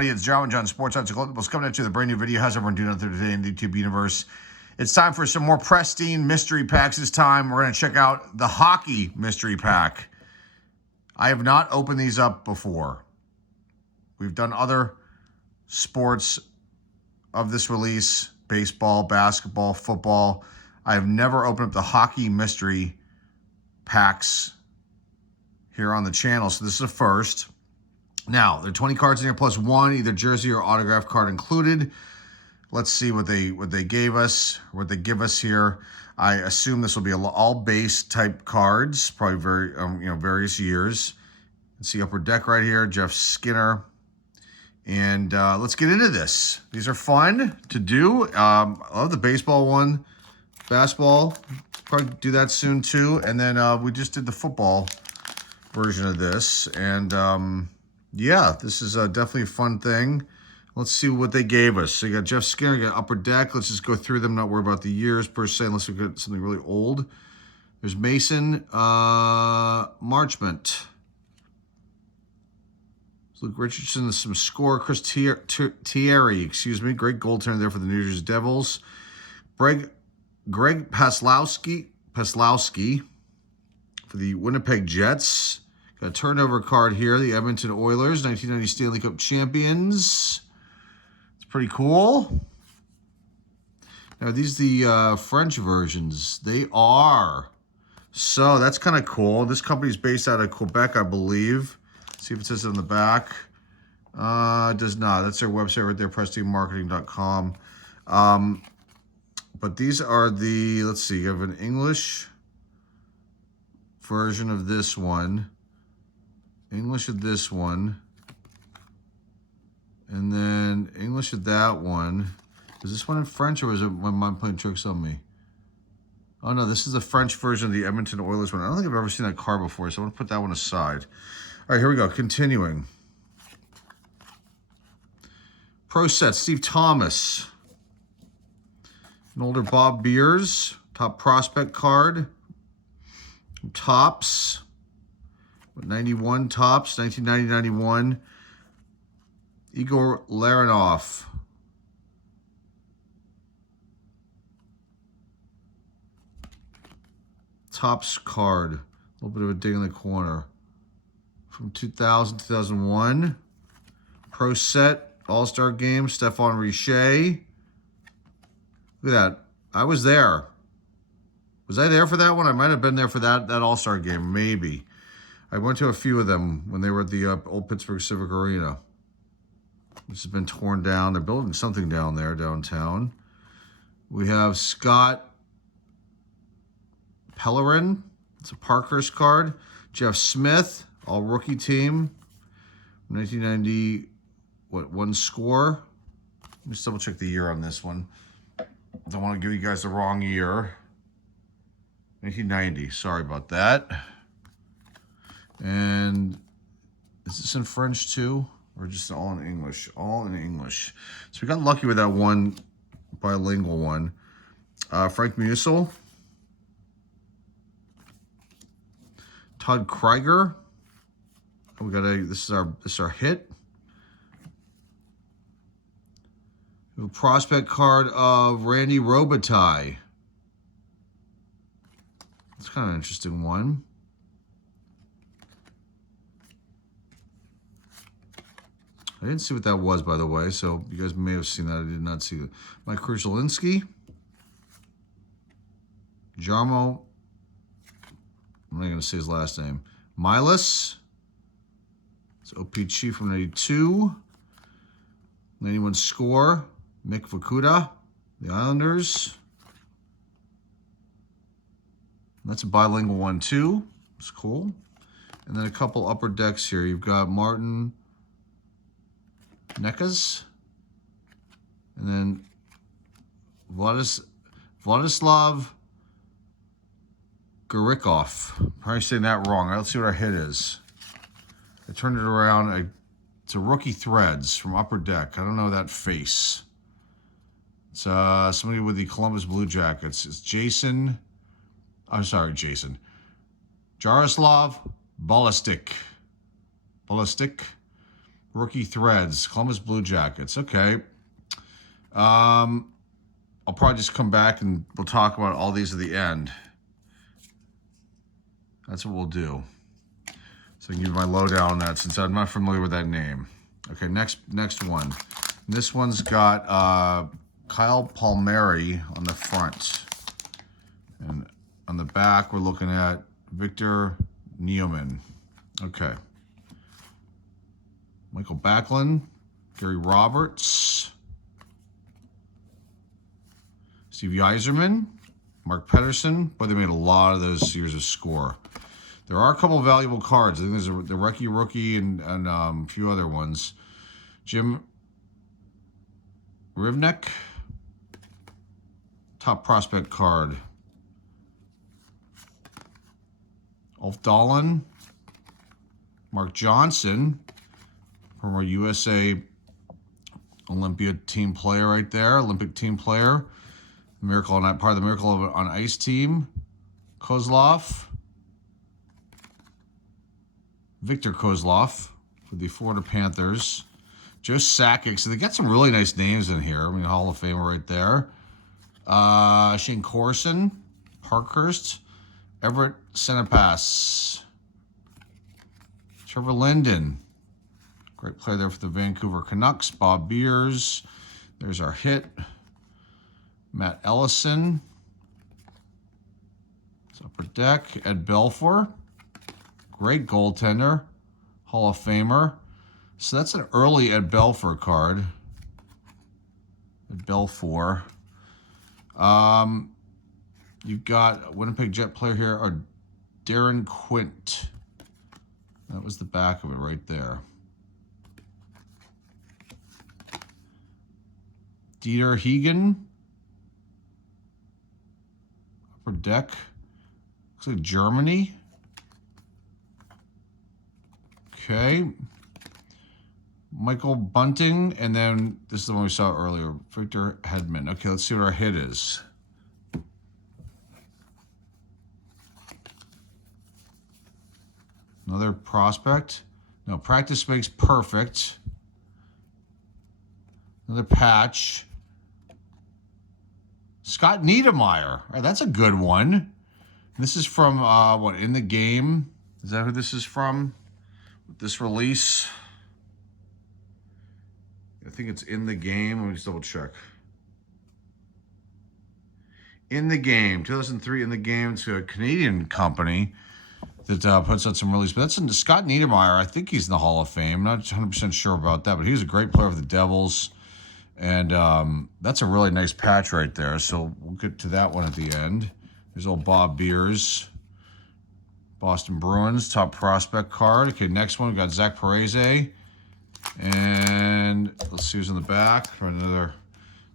everybody. It's John Sports Odds Collectibles coming at you with a brand new video. How's everyone doing out there today in the YouTube universe? It's time for some more Presstine mystery packs. This time we're going to check out the hockey mystery pack. I have not opened these up before. We've done other sports of this release: baseball, basketball, football. I have never opened up the hockey mystery packs here on the channel, so this is a first. Now, there are 20 cards in here plus one, either jersey or autograph card included. Let's see what they gave us, what they give us here. I assume this will be all base type cards, probably various years. Let's see upper deck right here, Jeff Skinner. And let's get into this. These are fun to do. I love the baseball one. Basketball, probably do that soon too. And then we just did the football version of this. And yeah, this is definitely a fun thing. Let's see what they gave us. So you got Jeff Skinner, you got upper deck. Let's just go through them, not worry about the years per se, unless we get something really old. There's Mason Marchment. Luke Richardson, some score. Chris Thierry, great goaltender there for the New Jersey Devils. Greg Paslowski for the Winnipeg Jets. Got a turnover card here, the Edmonton Oilers, 1990 Stanley Cup champions. It's pretty cool. Now, are these the French versions? They are. So that's kind of cool. This company is based out of Quebec, I believe. Let's see if it says it on the back. It does not. That's their website right there, prestinemarketing.com. But these are the, let's see, you have an English version of this one. English of this one, and then English of that one. Is this one in French, or is it my mind playing tricks on me? Oh no, this is the French version of the Edmonton Oilers one. I don't think I've ever seen that card before, so I want to put that one aside. All right, here we go. Continuing. Pro set, Steve Thomas. An older Bob Beers. Top prospect card. Tops. 91 tops, 1990-91. Igor Larionov. Tops card. A little bit of a dig in the corner. From 2000, 2001. Pro set, All-Star Game, Stephane Richer. Look at that. I was there. Was I there for that one? I might have been there for that All-Star Game, maybe. I went to a few of them when they were at the old Pittsburgh Civic Arena, which has been torn down. They're building something down there, downtown. We have Scott Pellerin. It's a Parkhurst card. Jeff Smith, all rookie team. 1990, one score? Let me just double check the year on this one. Don't want to give you guys the wrong year. 1990, sorry about that. And is this in French too? Or just all in English? All in English. So we got lucky with that one bilingual one. Frank Musil. Todd Krieger. We got this is our hit. We have a prospect card of Randy Robitaille. That's kind of an interesting one. I didn't see what that was, by the way, so you guys may have seen that. I did not see it. Mike Krushelinski. Jarmo. I'm not going to say his last name. Milas. It's OPG from 92. 91 score. Mick Vakuda. The Islanders. That's a bilingual one, too. It's cool. And then a couple upper decks here. You've got Martin Nekas, and then Vladislav Garikov. Probably saying that wrong. Let's see what our hit is. I turned it around. It's a rookie threads from upper deck. I don't know that face. It's somebody with the Columbus Blue Jackets. It's Jason. I'm sorry, Jason. Jaroslav Ballistic. Rookie threads, Columbus Blue Jackets. Okay. I'll probably just come back and we'll talk about all these at the end. That's what we'll do. So I can give you my lowdown on that since I'm not familiar with that name. Okay, next one. This one's got Kyle Palmieri on the front. And on the back, we're looking at Victor Neoman. Okay. Michael Backlund, Gary Roberts, Steve Yzerman, Mark Pedersen. Boy, they made a lot of those years of score. There are a couple of valuable cards. I think there's the rookie and a few other ones. Jim Rivnek, top prospect card. Ulf Dahlin, Mark Johnson, former USA Olympia team player right there, Olympic team player. Miracle on part of the Miracle on Ice team. Kozlov. Victor Kozlov for the Florida Panthers. Joe Sakic. So they got some really nice names in here. I mean, Hall of Famer right there. Shane Corson, Parkhurst, Everett Senepass, Trevor Linden, great player there for the Vancouver Canucks. Bob Beers. There's our hit. Matt Ellison. It's upper deck. Ed Belfour. Great goaltender. Hall of Famer. So that's an early Ed Belfour card. Ed Belfour. You've got a Winnipeg Jet player here, or Darren Quint. That was the back of it right there. Dieter Heegen. Upper deck. Looks like Germany. Okay. Michael Bunting, and then this is the one we saw earlier, Victor Hedman. Okay, let's see what our hit is. Another prospect. No, practice makes perfect. Another patch. Scott Niedermeyer. All right, that's a good one. This is from, what, In the Game? Is that who this is from? This release? I think it's In the Game. Let me just double check. In the Game, 2003 In the Game. It's a Canadian company that puts out some release. But that's in Scott Niedermeyer. I think he's in the Hall of Fame. I'm not 100% sure about that, but he was a great player for the Devils. And that's a really nice patch right there. So we'll get to that one at the end. There's old Bob Beers. Boston Bruins, top prospect card. Okay, next one, we've got Zach Parise. And let's see who's in the back. Another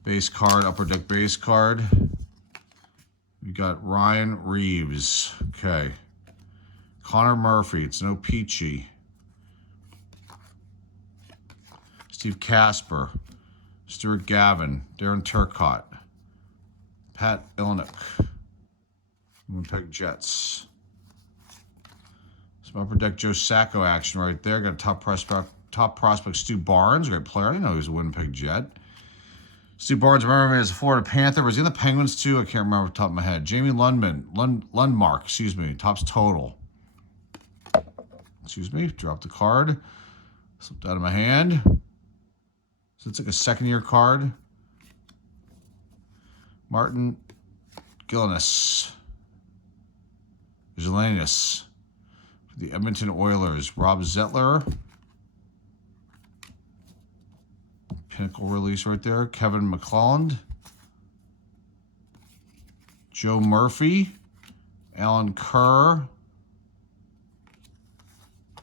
base card, upper deck base card. We got Ryan Reeves. Okay. Connor Murphy. It's no Peachy. Steve Casper. Stuart Gavin. Darren Turcotte. Pat Ilnick. Winnipeg Jets. Some upper deck Joe Sacco action right there. Got a top prospect Stu Barnes, great player. I didn't know he was a Winnipeg Jet. Stu Barnes, remember him as a Florida Panther. Was he in the Penguins too? I can't remember off the top of my head. Jamie Lundmark, excuse me, tops total. Excuse me, dropped the card. Slipped out of my hand. So it's like a second-year card. Martin Gillinas. Zelenis. For the Edmonton Oilers. Rob Zettler. Pinnacle release right there. Kevin McClelland. Joe Murphy. Alan Kerr.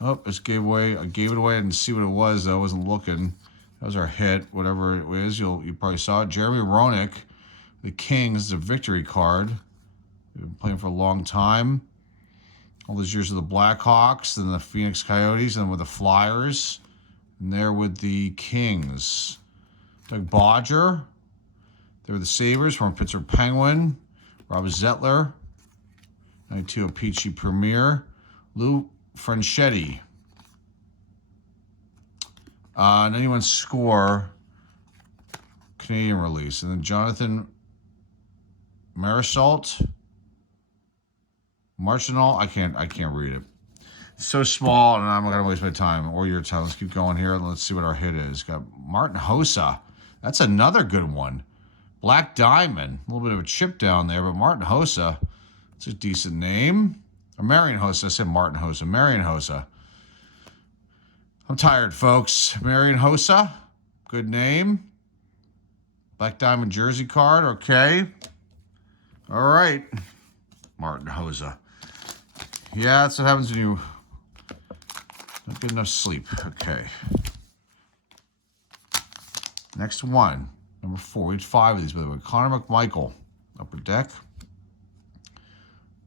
Oh, just gave away. I gave it away. I didn't see what it was, though. I wasn't looking. That was our hit. Whatever it is, you probably saw it. Jeremy Roenick. The Kings. It's a victory card. They've been playing for a long time. All those years with the Blackhawks, then the Phoenix Coyotes, and with the Flyers. And there with the Kings. Doug Bodger. They were the Sabres from Pittsburgh Penguin. Rob Zettler. 92 Peachy Premier. Lou Franchetti. 91 score, Canadian release. And then Jonathan Marissault, Marchinal. I can't read it. It's so small, and I'm not gonna waste my time or your time. Let's keep going here. Let's see what our hit is. Got Martin Hossa. That's another good one. Black Diamond. A little bit of a chip down there, but Martin Hossa. It's a decent name. Or Marion Hossa. I said Martin Hossa. Marion Hossa. I'm tired, folks. Marion Hossa. Good name. Black Diamond jersey card. Okay. All right. Martin Hossa. Yeah, that's what happens when you don't get enough sleep. Okay. Next one. Number 4. We had 5 of these, by the way. Connor McMichael. Upper Deck.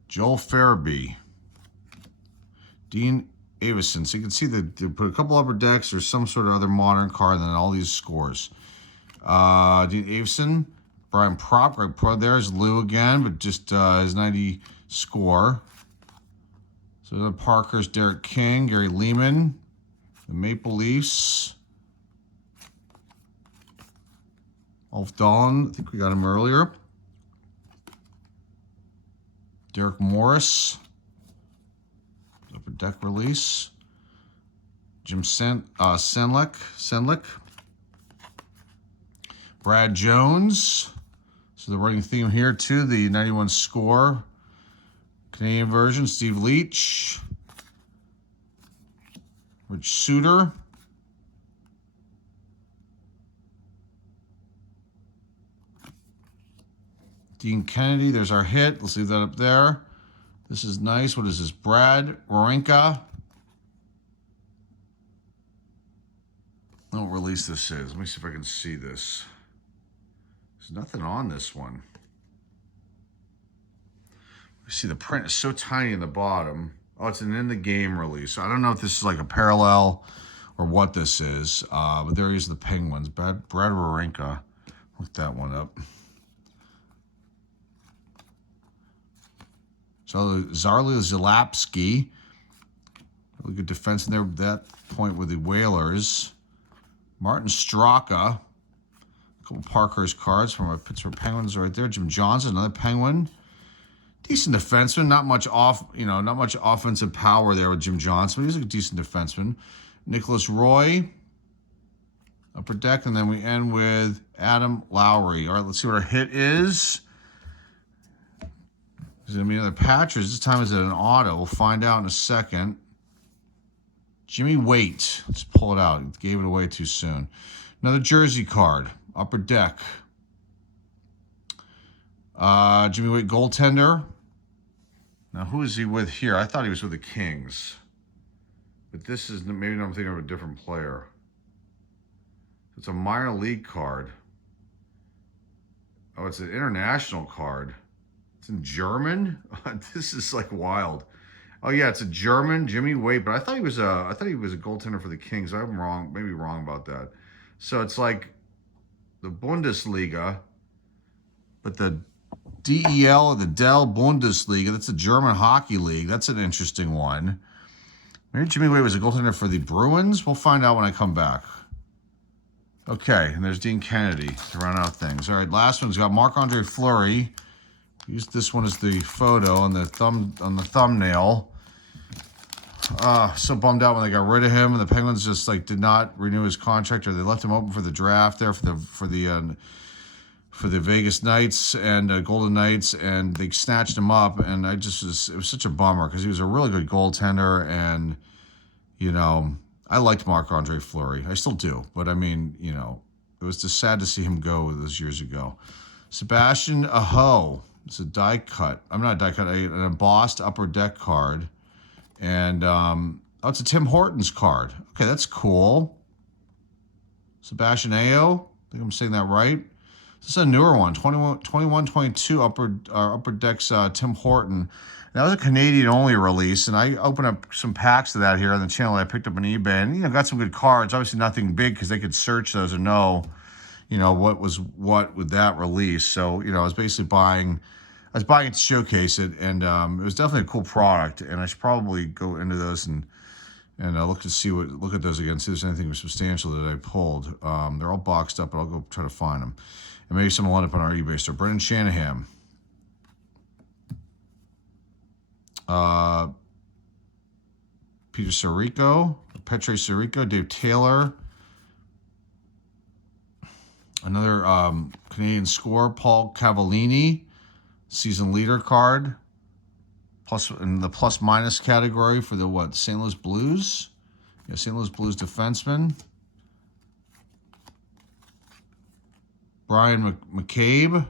Joel Farabee. Dean Avison. So you can see that they put a couple Upper Decks or some sort of other modern card, and then all these scores. Dean Avison. Brian Prop. Greg Pro. There's Lou again, but just his 90 score. So the Parkers, Derek King, Gary Lehman, the Maple Leafs, Ulf Dahlin, I think we got him earlier. Derek Morris, Upper Deck release. Jim Senlick. Brad Jones. So the running theme here too, the 91 score. Canadian version, Steve Leach. Rich Suter. Dean Kennedy, there's our hit. Let's leave that up there. This is nice. What is this? Brad Wawrinka. I don't know what release this is. Let me see if I can see this. There's nothing on this one. You see, the print is so tiny in the bottom. Oh, it's an in-the-game release. I don't know if this is like a parallel or what this is. But there is the Penguins. Brad Wawrinka. Look that one up. So Zarli Zalapski. Really good defense in there at that point with the Whalers. Martin Straka. A couple Parker's cards from our Pittsburgh Penguins right there. Jim Johnson, another Penguin. Decent defenseman, not much offensive power there with Jim Johnson, but he's a decent defenseman. Nicholas Roy, Upper Deck, and then we end with Adam Lowry. All right, let's see what our hit is. Is it going to be another patch, or this time is it an auto? We'll find out in a second. Jimmy Waite. Let's pull it out. He gave it away too soon. Another jersey card, Upper Deck. Jimmy Waite, goaltender. Now, who is he with here? I thought he was with the Kings. But this is, maybe I'm thinking of a different player. It's a minor league card. Oh, it's an international card. It's in German? This is like wild. Oh yeah, it's a German, Jimmy Waite, but I thought he was a goaltender for the Kings. I'm wrong, maybe wrong about that. So it's like the Bundesliga, but the DEL or the Dell Bundesliga, that's the German hockey league. That's an interesting one. Maybe Jimmy Waite was a goaltender for the Bruins. We'll find out when I come back. Okay, and there's Dean Kennedy to round out things. All right, last one's got Marc-Andre Fleury. Used this one as the photo on the thumbnail. So bummed out when they got rid of him, and the Penguins just like did not renew his contract, or they left him open for the draft there for the Vegas Knights and Golden Knights, and they snatched him up, and it was such a bummer because he was a really good goaltender, and you know, I liked Marc-Andre Fleury. I still do, but I mean, you know, it was just sad to see him go those years ago. Sebastian Aho. It's a die cut. I'm not a die cut, an embossed Upper Deck card. And, oh, it's a Tim Hortons card. Okay, that's cool. Sebastian Aho. I think I'm saying that right. This is a newer one, 21-22 Upper Deck's Tim Horton. That was a Canadian-only release, and I opened up some packs of that here on the channel that I picked up on eBay, and, you know, got some good cards. Obviously nothing big because they could search those and know, you know, what was what with that release. So, you know, I was basically buying it to showcase it, and it was definitely a cool product, and I should probably go into those and And look at those again. See if there's anything substantial that I pulled. They're all boxed up, but I'll go try to find them. And maybe someone will end up on our eBay store. Brendan Shanahan. Peter Sirico. Petre Sirico. Dave Taylor. Another Canadian scorer, Paul Cavallini. Season leader card. Plus in the plus minus category for the what? St. Louis Blues. Yeah, St. Louis Blues defenseman. Brian McCabe.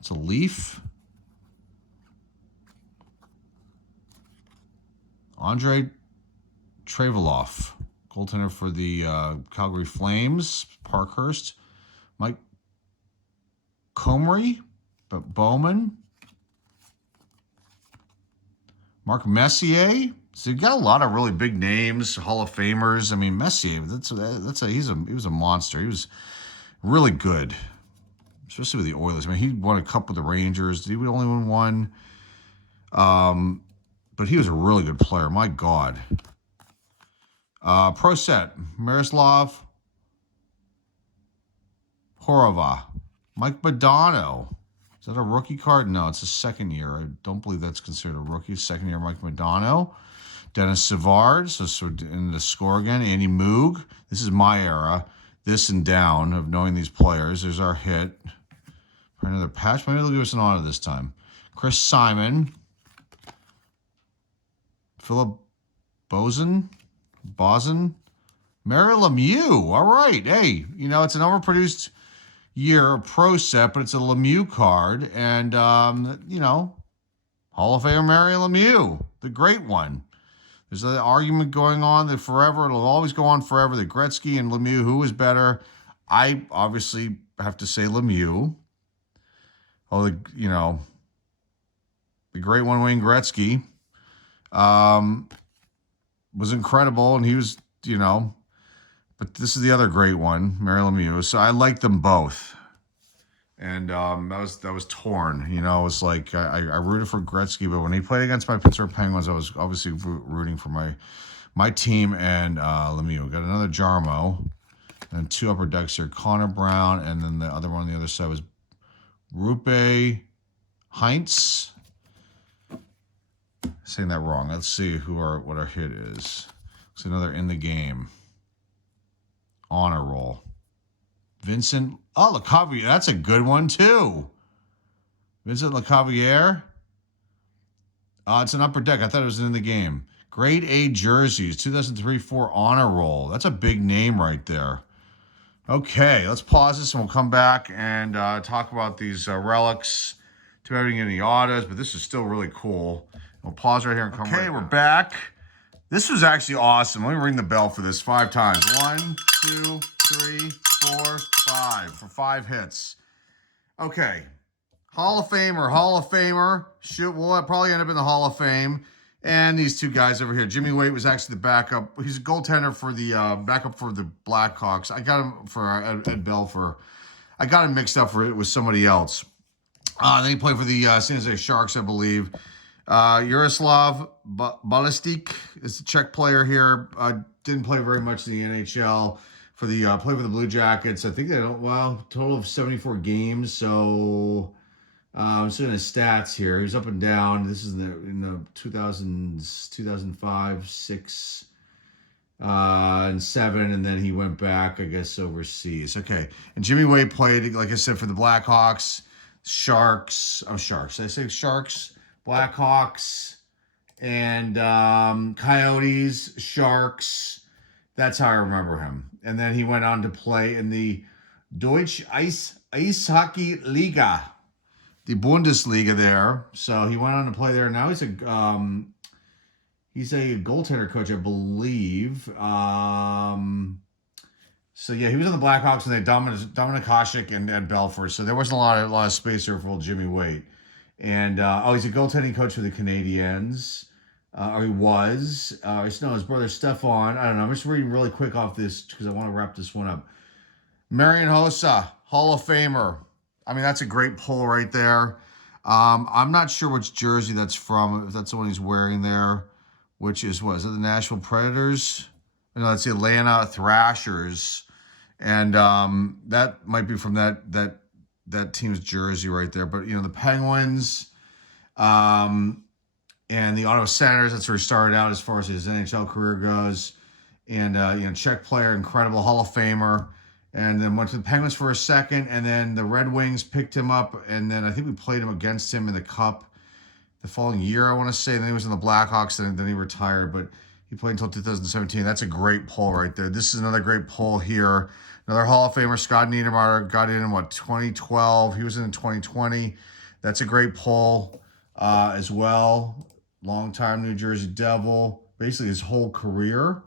It's a Leaf. Andre Treveloff, goaltender for the Calgary Flames, Parkhurst. Mike Comrie, Bowman. Mark Messier. So you got a lot of really big names, Hall of Famers. I mean, Messier, he was a monster. He was really good, especially with the Oilers. I mean, he won a cup with the Rangers. Did he only win one? But he was a really good player. My God. Pro set, Miroslav Horova. Mike Modano. Is that a rookie card? No, it's a second year. I don't believe that's considered a rookie. Second year, Mike Modano. Dennis Savard, so in the score again. Andy Moog. This is my era. This and down of knowing these players. There's our hit. Another patch. Maybe they'll give us an honor this time. Chris Simon. Philip Boson. Mary Lemieux. All right. Hey, it's an overproduced year pro set, but it's a Lemieux card. And, Hall of Famer Mary Lemieux, the great one. There's an argument going on that forever, it'll always go on forever, that Gretzky and Lemieux, who is better? I obviously have to say Lemieux. Oh, the great one, Wayne Gretzky, was incredible, and he was, but this is the other great one, Mary Lemieux. So I like them both. And that was torn. It was like I rooted for Gretzky, but when he played against my Pittsburgh Penguins, I was obviously rooting for my team and Lemieux. Got another Jarmo, and two upper decks here, Connor Brown, and then the other one on the other side was Rupe Heinz. Saying that wrong. Let's see what our hit is. It's another in the game. Honor roll. Vincent Lecavalier. That's a good one too. Vincent Lecavalier. It's an upper deck. I thought it was in the game. Grade A jerseys, 2003-4 honor roll. That's a big name right there. Okay, let's pause this and we'll come back and talk about these relics. Too bad we didn't get any autos, but this is still really cool. We'll pause right here and come right back. Okay, we're back. This was actually awesome. Let me ring the bell for this 5 times. 1, 2, 3, 4, 5 for 5 hits. Okay. Hall of Famer. We'll probably end up in the Hall of Fame. And these two guys over here. Jimmy Waite was actually the backup. He's a goaltender for the backup for the Blackhawks. I got him for Ed Belfour. I got him mixed up with somebody else. Then he played for the San Jose Sharks, I believe. Yaroslav Balistik is the Czech player here. Didn't play very much in the NHL. Play for the Blue Jackets. I think total of 74 games. So I'm seeing his stats here. He's up and down. This is in the 2000s, 2005, 6, and 7, and then he went back, I guess, overseas. Okay, and Jimmy Waite played, like I said, for the Blackhawks, Sharks. Did I say Sharks? Blackhawks and Coyotes, Sharks. That's how I remember him. And then he went on to play in the Deutsche Eishockey Liga, the Bundesliga there. So he went on to play there. Now he's a goaltender coach, I believe. So yeah, he was on the Blackhawks and they Dominic Hasek and Ed Belfour. So there wasn't a lot of space there for Jimmy Waite. And he's a goaltending coach for the Canadiens. Or he was. His brother Stefan. I don't know. I'm just reading really quick off this because I want to wrap this one up. Marian Hossa, Hall of Famer. I mean, that's a great pull right there. I'm not sure which jersey that's from. If that's the one he's wearing there. which is, what is it, the Nashville Predators? No, that's the Atlanta Thrashers. And that might be from that team's jersey right there. But, you know, the Penguins and the Ottawa Senators, that's where he started out as far as his NHL career goes. And, you know, Czech player, incredible Hall of Famer. And then went to the Penguins for a second. And then the Red Wings picked him up. And then I think we played him against him in the Cup the following year, I want to say. And then he was in the Blackhawks, and then he retired. But he played until 2017. That's a great pull right there. This is another great pull here. Another Hall of Famer, Scott Niedermayer, got in what, 2012. He was in 2020. That's a great pull as well. Longtime New Jersey Devil. Basically his whole career.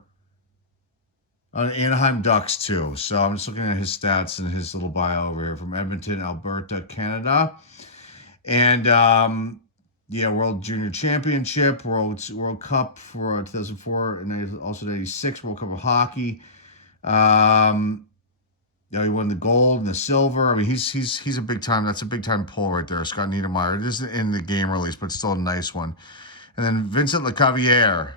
On Anaheim Ducks too. So I'm just looking at his stats and his little bio over here. From Edmonton, Alberta, Canada. And yeah, World Junior Championship, World Cup for 2004, and also 96 World Cup of Hockey. Yeah, he won the gold and the silver. I mean, he's a big time. That's a big time pull right there, Scott Niedermayer. It isn't in the game release, but still a nice one. And then Vincent Lecavalier.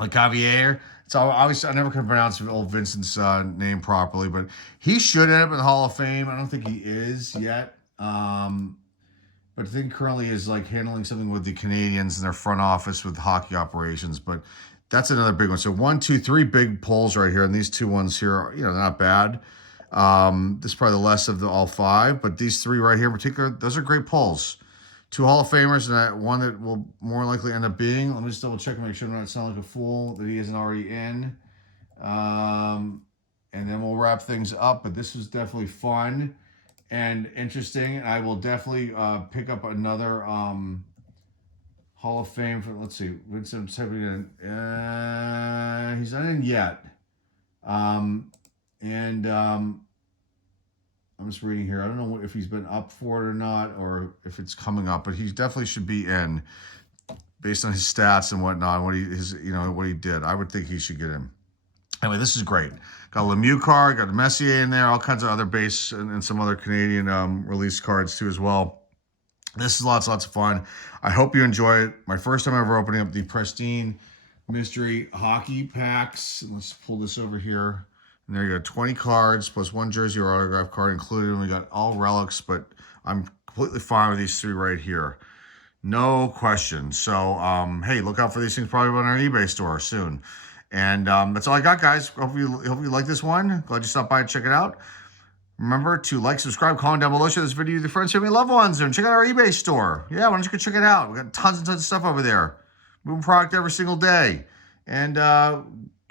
It's obviously, I never can pronounce old Vincent's name properly, but he should end up in the Hall of Fame. I don't think he is yet. But I think currently is like handling something with the Canadians in their front office with hockey operations. But that's another big one. So 1, 2, 3 big pulls right here. And these two ones here are, you know, not bad. This is probably the less of the all 5. But these 3 right here in particular, those are great pulls. 2 Hall of Famers and one that will more likely end up being. Let me just double check and make sure I'm not sounding like a fool that he isn't already in. And then we'll wrap things up. But this was definitely fun and interesting. I will definitely pick up another Hall of Fame for, let's see, Vincent typing in. He's not in yet. I'm just reading here. I don't know if he's been up for it or not, or if it's coming up, but he definitely should be in based on his stats and whatnot, what he did. I would think he should get in. Anyway, this is great. Got a Lemieux card, got a Messier in there, all kinds of other base and some other Canadian release cards too as well. This is lots of fun. I hope you enjoy it. My first time ever opening up the Presstine mystery hockey packs. Let's pull this over here. And there you go, 20 cards plus 1 jersey or autograph card included. And we got all relics, but I'm completely fine with these 3 right here. No question. So, hey, look out for these things probably on our eBay store soon. And that's all I got, guys. Hope you like this one. Glad you stopped by and check it out. Remember to like, subscribe, comment down below, share this video with your friends, family, loved ones, and check out our eBay store. Yeah, why don't you go check it out? We got tons and tons of stuff over there. Moving product every single day. And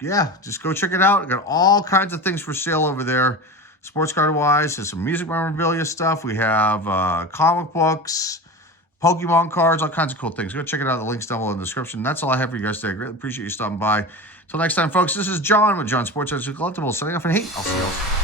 yeah, just go check it out. We got all kinds of things for sale over there. Sports card wise, there's some music memorabilia stuff. We have comic books, Pokemon cards, all kinds of cool things. Go check it out. The link's down below in the description. That's all I have for you guys today. I greatly appreciate you stopping by. Until next time, folks, this is John with John Sports Collectibles signing off, and hey, I'll see you all soon.